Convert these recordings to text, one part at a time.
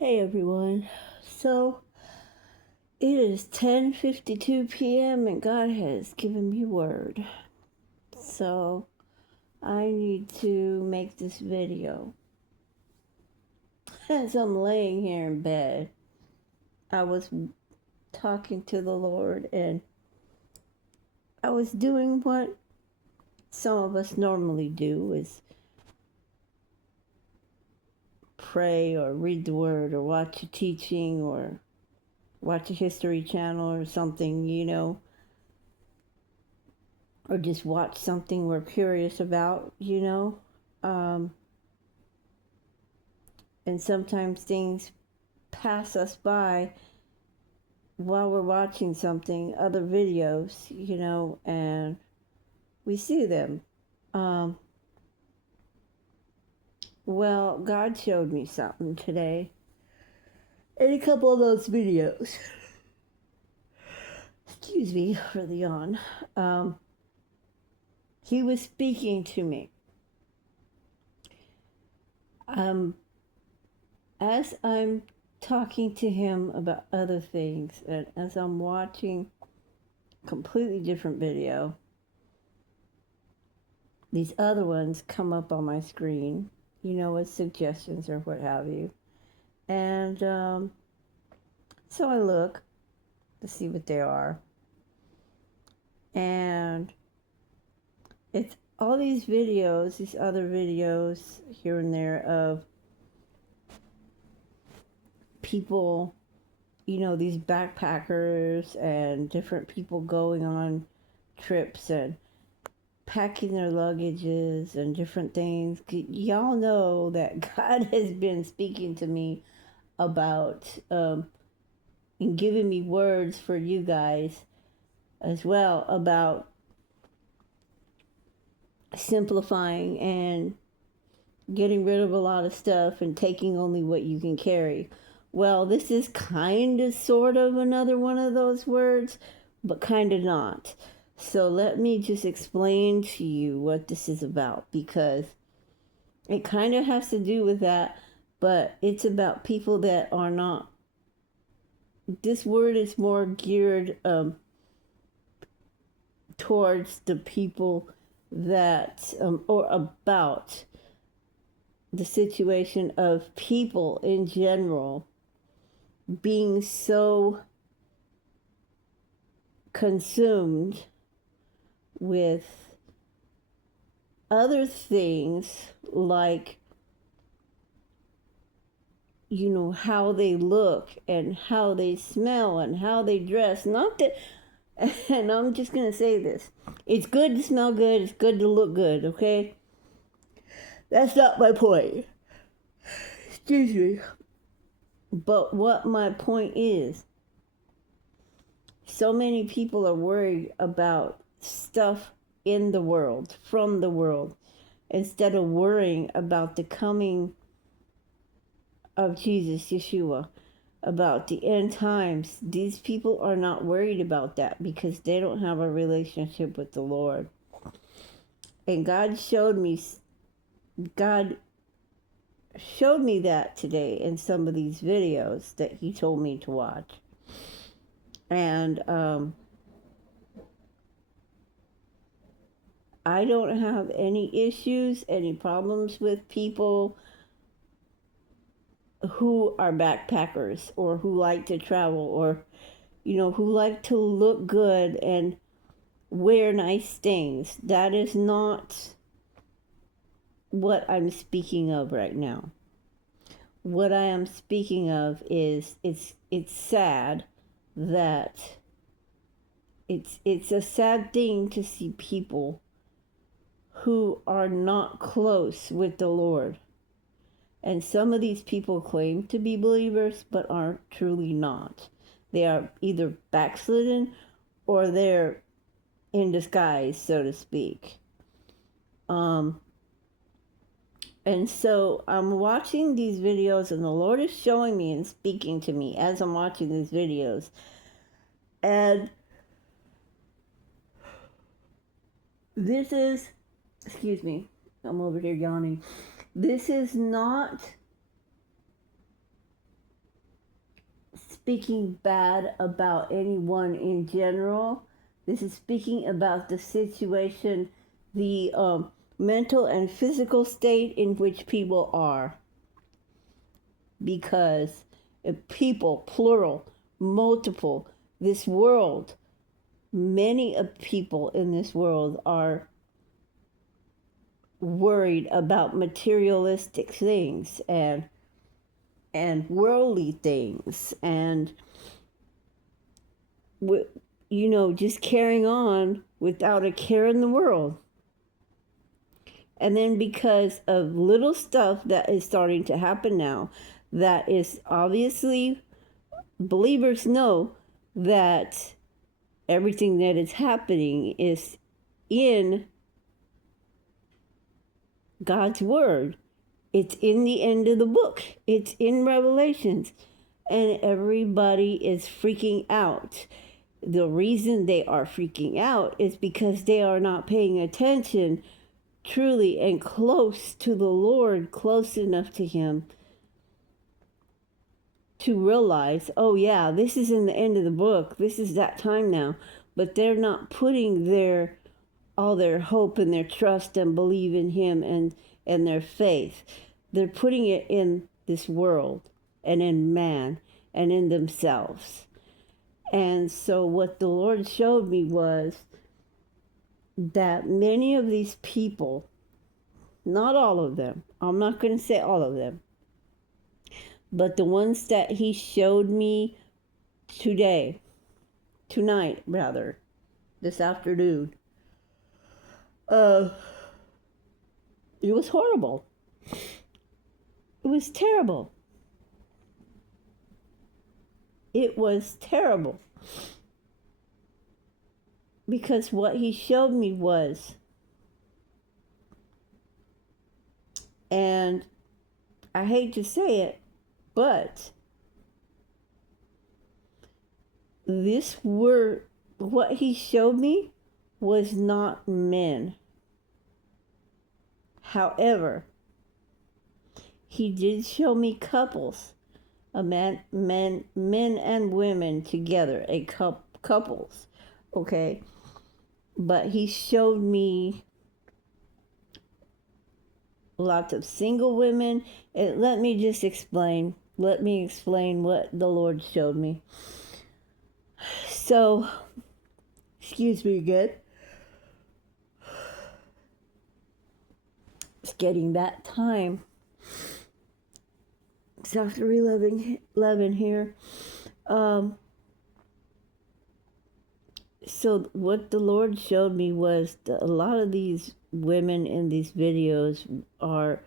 Hey everyone. So it is 10:52 p.m. and God has given me word. So I need to make this video. As I'm laying here in bed, I was talking to the Lord and I was doing what some of us normally do, is pray or read the word or watch a teaching or watch a history channel or something, or just watch something we're curious about. And sometimes things pass us by while we're watching something, other videos, and we see them. Well, God showed me something today in a couple of those videos. Excuse me for the yawn. He was speaking to me. As I'm talking to him about other things, and as I'm watching completely different video, these other ones come up on my screen, with suggestions or what have you. And so I look to see what they are. And it's all these other videos here and there of people, these backpackers and different people going on trips and packing their luggages and different things. Y'all know that God has been speaking to me about and giving me words for you guys as well about simplifying and getting rid of a lot of stuff and taking only what you can carry. Well, this is kind of sort of another one of those words, but kind of not. So let me just explain to you what this is about, because it kind of has to do with that, but it's about people that are not. This word is more geared towards the people that, or about the situation of people in general being so consumed with other things, like how they look and how they smell and how they dress. Not that, and I'm just gonna say this, it's good to smell good, it's good to look good, okay? That's not my point. Excuse me. But what my point is, so many people are worried about stuff in the world, from the world, instead of worrying about the coming of Jesus, Yeshua, about the end times. These people are not worried about that because they don't have a relationship with the Lord. And God showed me that today in some of these videos that he told me to watch. And I don't have any issues, any problems with people who are backpackers or who like to travel or, who like to look good and wear nice things. That is not what I'm speaking of right now. What I am speaking of is it's sad that it's a sad thing to see people who are not close with the Lord. And some of these people claim to be believers but are truly not. They are either backslidden or they're in disguise, so to speak. And so I'm watching these videos and the Lord is showing me and speaking to me as I'm watching these videos. And this is, excuse me, I'm over here yawning. This is not speaking bad about anyone in general. This is speaking about the situation, the mental and physical state in which people are. Because people, plural, multiple, this world, many of people in this world are worried about materialistic things and worldly things and just carrying on without a care in the world. And then because of little stuff that is starting to happen now, that is obviously, believers know that everything that is happening is in God's word. It's in the end of the book. It's in Revelations. And everybody is freaking out. The reason they are freaking out is because they are not paying attention truly and close to the Lord, close enough to Him to realize, oh yeah, this is in the end of the book. This is that time now. But they're not putting all their hope and their trust and believe in Him and their faith. They're putting it in this world and in man and in themselves. And so what the Lord showed me was that many of these people, not all of them, I'm not going to say all of them, but the ones that He showed me tonight, this afternoon, it was horrible. It was terrible. It was terrible. Because what He showed me was, and I hate to say it, but what He showed me was not men. However, He did show me couples, men and women together, couples, okay? But He showed me lots of single women. Let me explain what the Lord showed me. So, excuse me again. It's getting that time. It's after 11 here. So what the Lord showed me was that a lot of these women in these videos are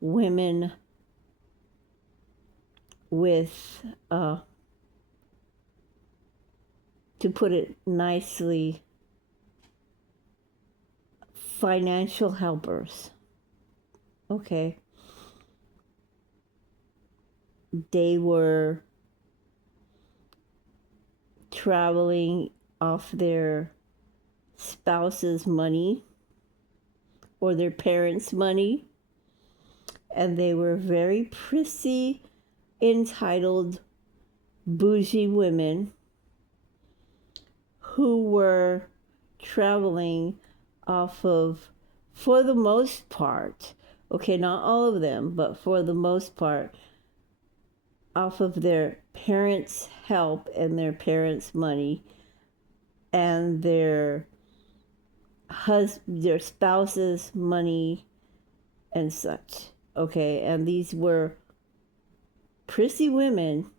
women with, to put it nicely, financial helpers. Okay. They were traveling off their spouse's money or their parents' money, and they were very prissy, entitled, bougie women who were traveling off of, for the most part, okay, not all of them, but for the most part, off of their parents' help and their parents' money and their spouse's money and such. Okay, and these were prissy women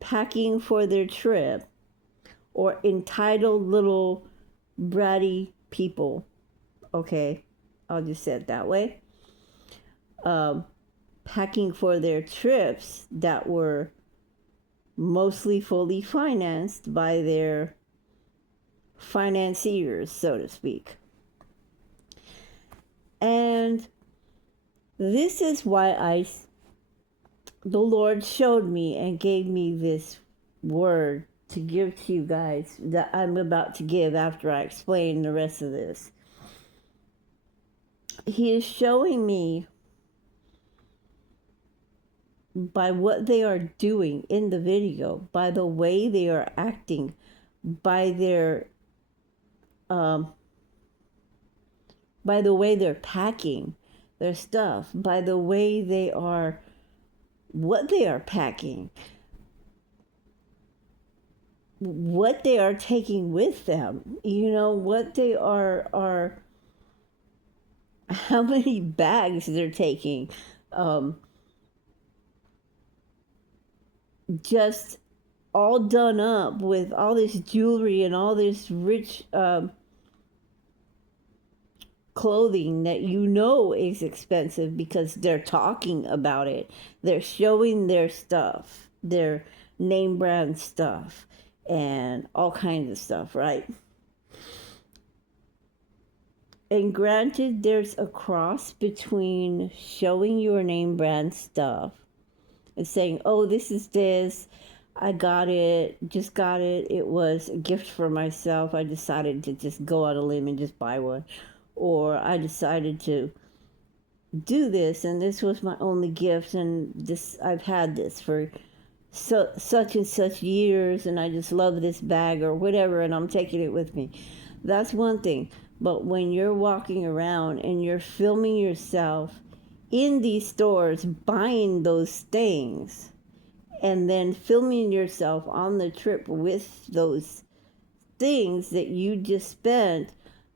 packing for their trip, or entitled little bratty people. Okay, I'll just say it that way. Packing for their trips that were mostly fully financed by their financiers, so to speak. And this is why the Lord showed me and gave me this word to give to you guys that I'm about to give after I explain the rest of this. He is showing me by what they are doing in the video, by the way they are acting, by the way they're packing their stuff, by the way what they are packing, what they are taking with them, what they are how many bags they're taking, just all done up with all this jewelry and all this rich clothing that is expensive because they're talking about it. They're showing their stuff, their name brand stuff, and all kinds of stuff, right? And granted, there's a cross between showing your name brand stuff and saying, oh, this, I got it, just got it, it was a gift for myself, I decided to just go out on a limb and just buy one. Or I decided to do this, and this was my only gift, and I've had this for such and such years, and I just love this bag or whatever, and I'm taking it with me. That's one thing. But when you're walking around and you're filming yourself in these stores buying those things, and then filming yourself on the trip with those things that you just spent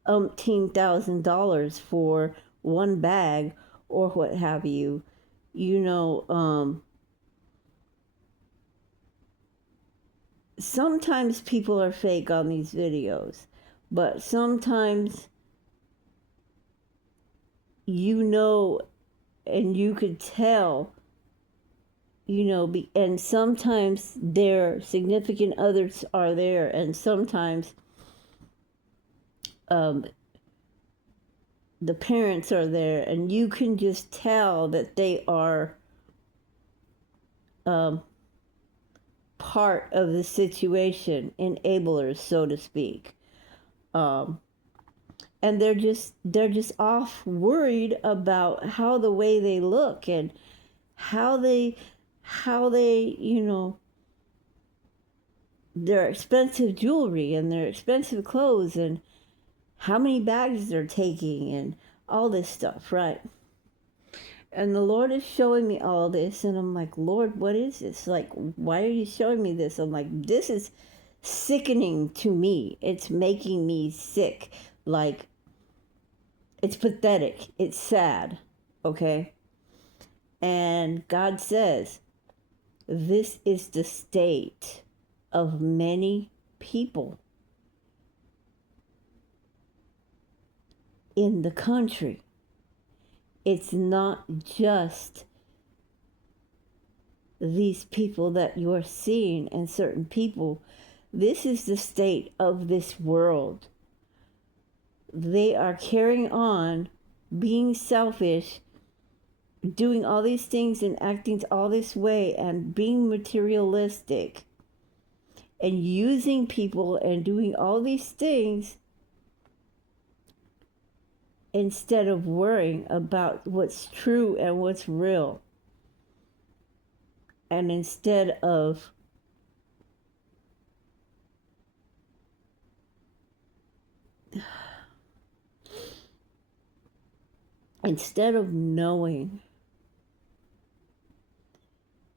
$18,000 for one bag or what have you, sometimes people are fake on these videos, but sometimes and you could tell, and sometimes their significant others are there, and sometimes the parents are there, and you can just tell that they are part of the situation, enablers, so to speak. And they're just off worried about how the way they look and how they their expensive jewelry and their expensive clothes and how many bags they're taking and all this stuff, right? And the Lord is showing me all this, and I'm like, Lord, what is this? Like, why are you showing me this? I'm like, this is sickening to me. It's making me sick. Like, it's pathetic. It's sad. Okay? And God says, this is the state of many people in the country. It's not just these people that you're seeing and certain people. This is the state of this world. They are carrying on, being selfish, doing all these things and acting all this way and being materialistic and using people and doing all these things instead of worrying about what's true and what's real. And instead of knowing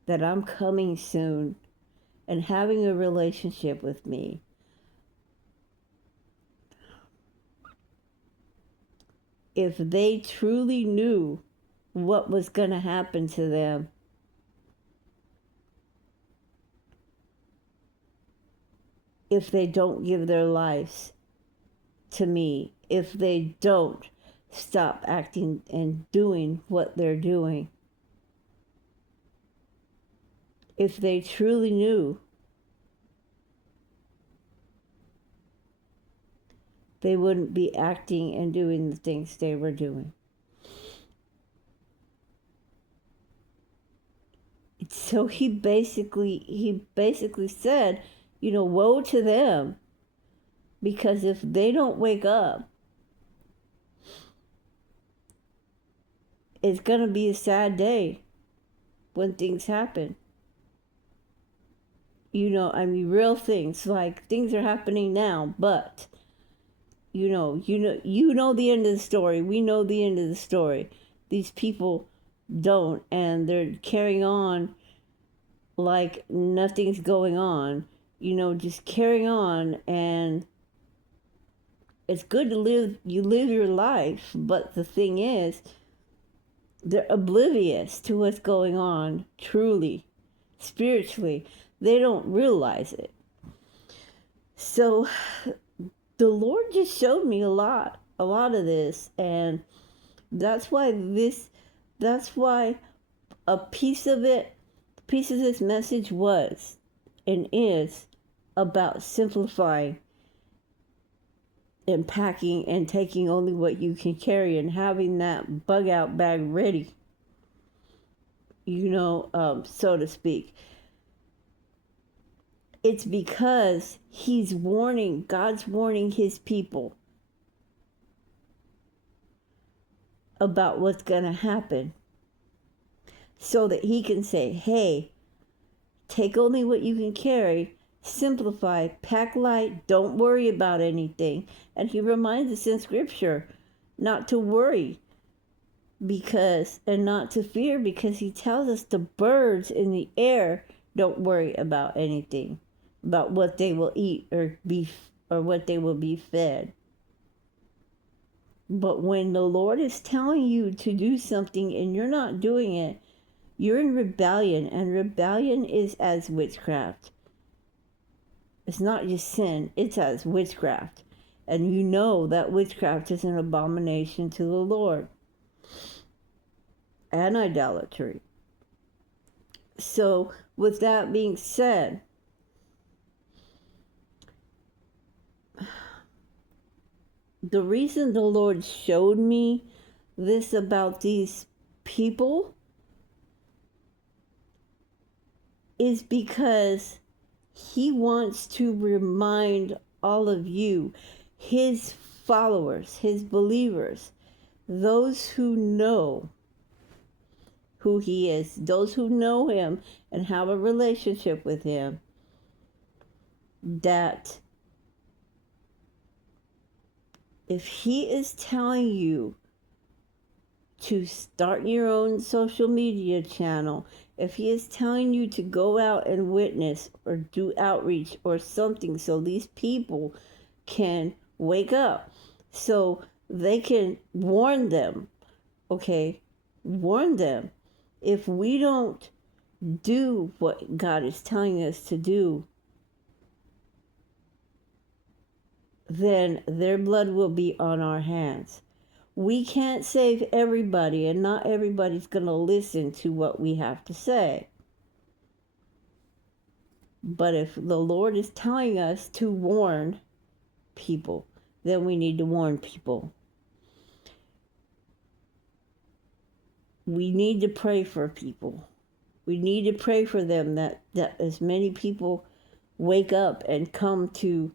that I'm coming soon and having a relationship with me, if they truly knew what was going to happen to them, if they don't give their lives to me, if they don't stop acting and doing what they're doing, if they truly knew, they wouldn't be acting and doing the things they were doing. So he basically said, woe to them, because if they don't wake up it's going to be a sad day when things happen. Real things, like things are happening now, but you know the end of the story. We know the end of the story. These people don't, and they're carrying on like nothing's going on, just carrying on. And it's good to live your life, but the thing is, they're oblivious to what's going on truly, spiritually. They don't realize it. So the Lord just showed me a lot of this, and that's why a piece of this message was and is about simplifying and packing and taking only what you can carry and having that bug out bag ready, so to speak. It's because God's warning his people about what's going to happen, so that he can say, hey, take only what you can carry, simplify, pack light, don't worry about anything. And he reminds us in scripture not to worry and not to fear, because he tells us the birds in the air don't worry about anything, about what they will eat or what they will be fed. But when the Lord is telling you to do something and you're not doing it, you're in rebellion, and rebellion is as witchcraft. It's not just sin, it's as witchcraft. And you know that witchcraft is an abomination to the Lord. And idolatry. So, with that being said, the reason the Lord showed me this about these people is because he wants to remind all of you, his followers, his believers, those who know who he is, those who know him and have a relationship with him, that if he is telling you to start your own social media channel, if he is telling you to go out and witness or do outreach or something, so these people can wake up, so they can warn them, okay? Warn them. If we don't do what God is telling us to do, then their blood will be on our hands. We can't save everybody, and not everybody's going to listen to what we have to say. But if the Lord is telling us to warn people, then we need to warn people. We need to pray for people. We need to pray for them that as many people wake up and come to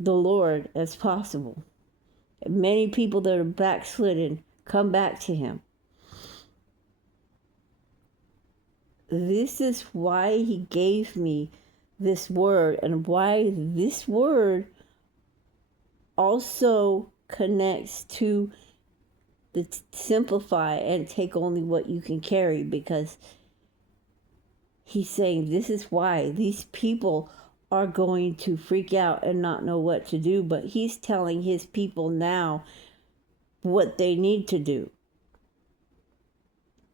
the Lord as possible. Many people that are backslidden come back to him. This is why he gave me this word, and why this word also connects to the simplify and take only what you can carry, because he's saying this is why these people are going to freak out and not know what to do, but he's telling his people now what they need to do.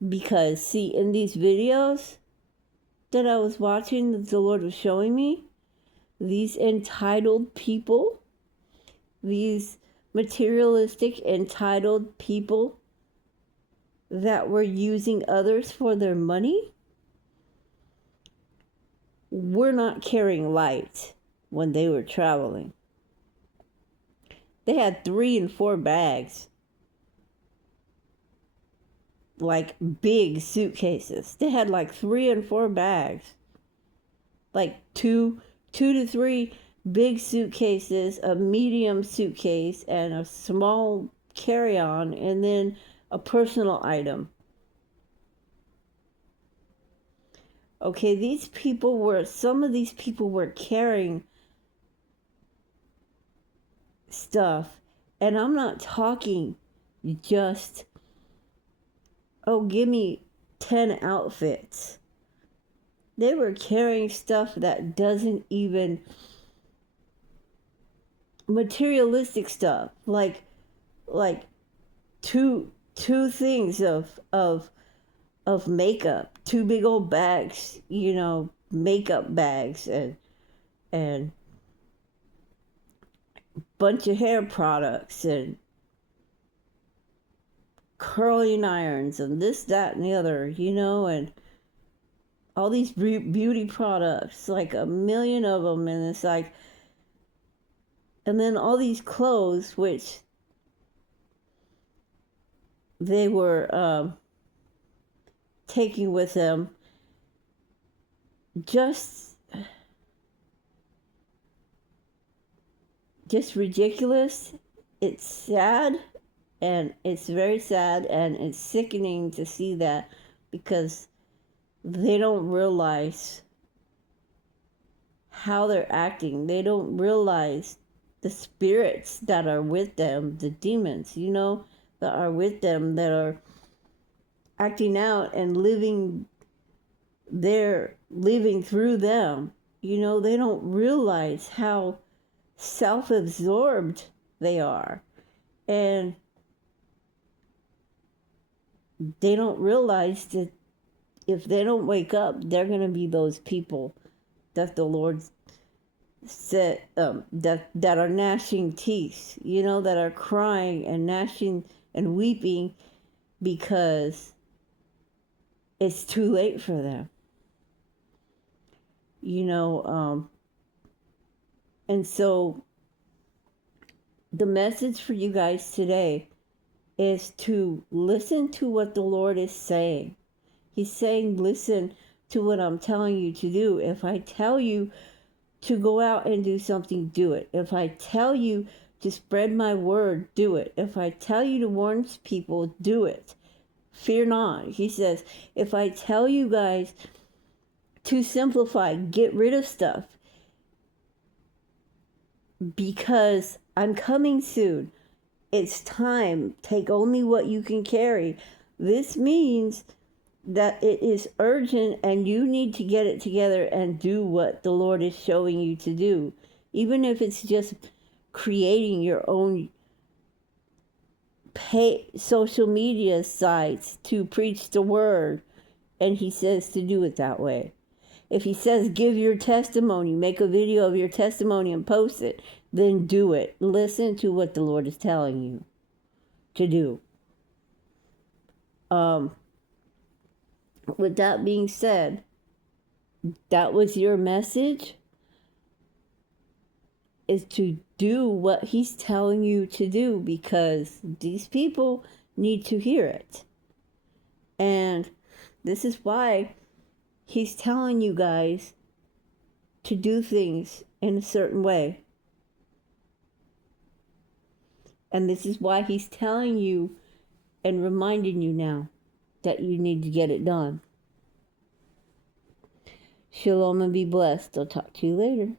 Because, see, in these videos that I was watching, that the Lord was showing me, these entitled people, these materialistic, entitled people that were using others for their money, were not carrying light when they were traveling. They had 3 and 4 bags, like big suitcases. They had like 3 and 4 bags, like two to 3 big suitcases, a medium suitcase, and a small carry-on, and then a personal item. Okay, some of these people were carrying stuff, and I'm not talking just, oh, give me 10 outfits. They were carrying stuff that doesn't even, materialistic stuff, like two things of makeup, two big old bags, makeup bags, and bunch of hair products and curling irons and this, that, and the other, and all these beauty products, like a million of them, and it's like, and then all these clothes, which they were taking with them, just ridiculous. It's sad, and it's very sad, and it's sickening to see that, because they don't realize how they're acting. They don't realize the spirits that are with them, the demons, that are with them, that are acting out and living through them. They don't realize how self-absorbed they are. And they don't realize that if they don't wake up, they're going to be those people that the Lord said, that are gnashing teeth, that are crying and gnashing and weeping because it's too late for them. And so the message for you guys today is to listen to what the Lord is saying. He's saying, listen to what I'm telling you to do. If I tell you to go out and do something, do it. If I tell you to spread my word, do it. If I tell you to warn people, do it. Fear not. He says, if I tell you guys to simplify, get rid of stuff, because I'm coming soon. It's time. Take only what you can carry. This means that it is urgent, and you need to get it together and do what the Lord is showing you to do. Even if it's just creating your own social media sites to preach the word, and he says to do it that way. If he says give your testimony, make a video of your testimony and post it, then do it. Listen to what the Lord is telling you to do. With that being said, that was your message, is to do what he's telling you to do, because these people need to hear it. And this is why he's telling you guys to do things in a certain way. And this is why he's telling you and reminding you now that you need to get it done. Shalom and be blessed. I'll talk to you later.